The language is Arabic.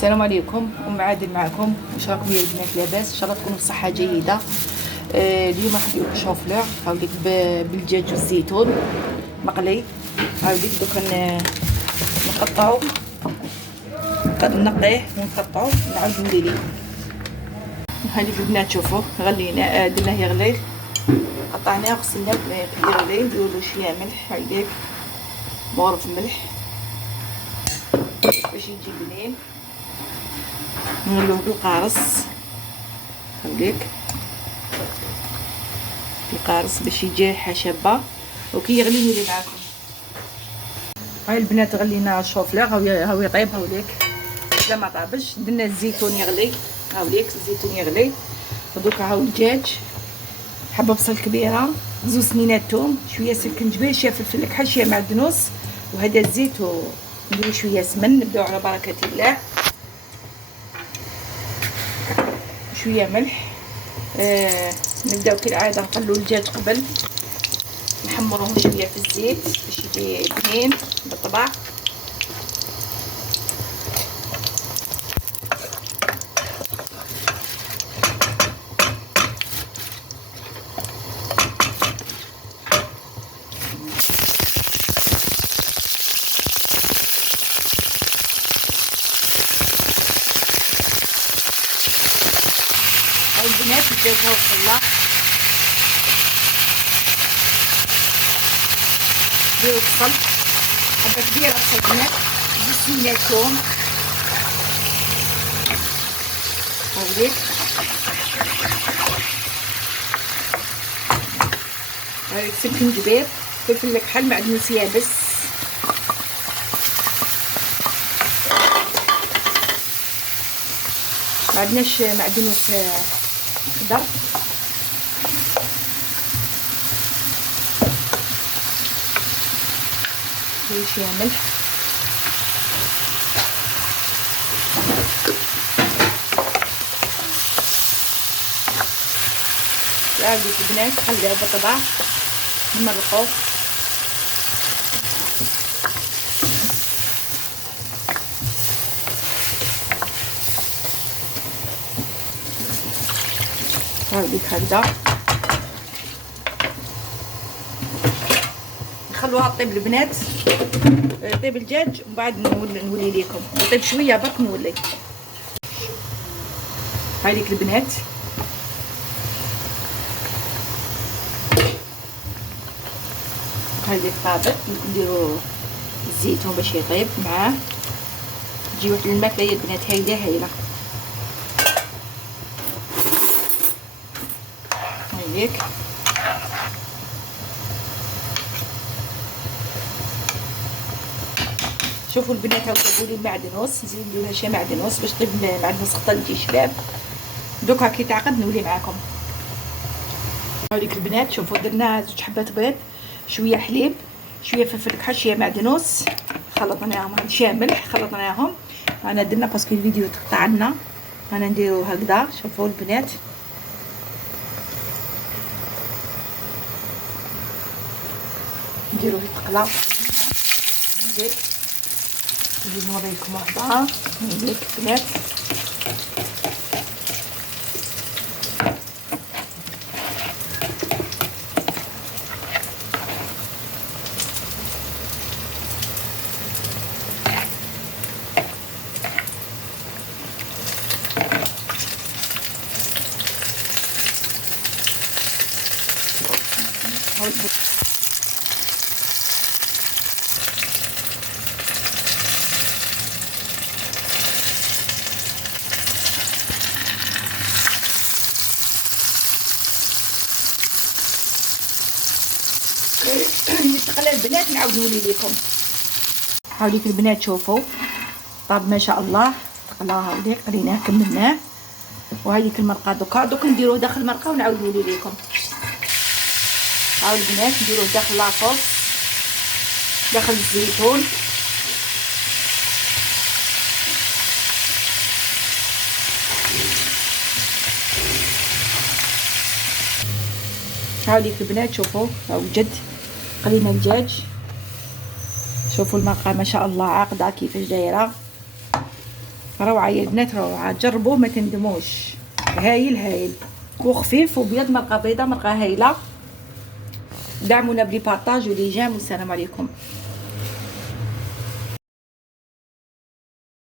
السلام عليكم، ام عادل معكم. واش راكم يا البنات؟ لاباس؟ ان شاء الله تكونوا بصحه جيده. اليوم راح ندير شوفلور هاوليك بالدجاج والزيتون مقلي. هاوليك دوكا نقطعو نقيه ونقطعو نعاود نولي. هاوليك البنات شوفوا غلينا درناه يغلي، قطعناه وغسلناه يغلي. نديرو له شويه ملح هاوليك مغرف ملح باش يجي بنين. نغلوه بالقارص هاوليك القارص باش يجي ريحه شابه. وكي يغلي نولي معاكم. هاي البنات غلينا الشوفلور هاو يطيب هاوليك. لا ما طابش، درنا الزيتون يغلي هاوليك الزيتون يغلي. ودوكا هاو الدجاج، حبه بصل كبيره، زوج سنينات توم، شويه سكنجبير، شويه فلفل كحل، شويه معدنوس، وهذا الزيت. ونديرو شويه سمن. نبداو على بركه الله. شويه ملح. نبداو كالعاده نقلو الدجاج قبل، نحمروه شويه في الزيت باش يجي بنين بالطبع. هاي البنات الدجاج هاو خلاص. نديرو بصل، حبه كبيره بصل بنات، زوج سنينات توم هاوليك. هاوليك سكنجبير، فلفل كحل، معدنوس يابس. معندناش معدنوس خضر. شويه ملح. هاديك البنات خليها بالطبع نمرقوه. هاديك هكذا نخلوها طيب البنات، طيب الدجاج ومن بعد نولي ليكم. طيب شويه برك نولي. هاديك البنات هاديك طابت. نديرو الزيتون باش يطيب معاه. تجي واحد الماكله يا البنات هايله. هايليك شوفوا البنات هاو جابوا لي المعدنوس، نزيدو لها شي معدنوس باش طيب معدنوس خطر يجي شباب. دوكا كي تعقد نولي معاكم. هاوليك البنات شوفوا درنا زوج حبات بيض، شويه حليب، شويه فلفل كحل، شويه معدنوس، خلطناهم شويه ملح خلطناهم. انا درنا باسكو الفيديو تقطع لنا، انا نديرو هكذا. شوفوا البنات نديرو التقله هكذا. نجيب نوريكم واحده هكذا البنات. يتقلى البنات نعاود نولي لكم. هاوليك البنات شوفوا طاب ما شاء الله. تقلى هاوليك قليناه كملناه. وهايديك المرقه دوكا نديروه داخل المرقه ونعاود نولي لكم. هاو البنات نديروه داخل لاصوص، داخل الزيتون. هاوليك البنات شوفوا هاو جد قلينا روعه يا البنات، روعه، جربوه ما تندموش. هايل هايل وخفيف وبيض، مرقه بيضه، مرقه هايله. دعمونا بلي بارطاج ولي جيم، والسلام عليكم.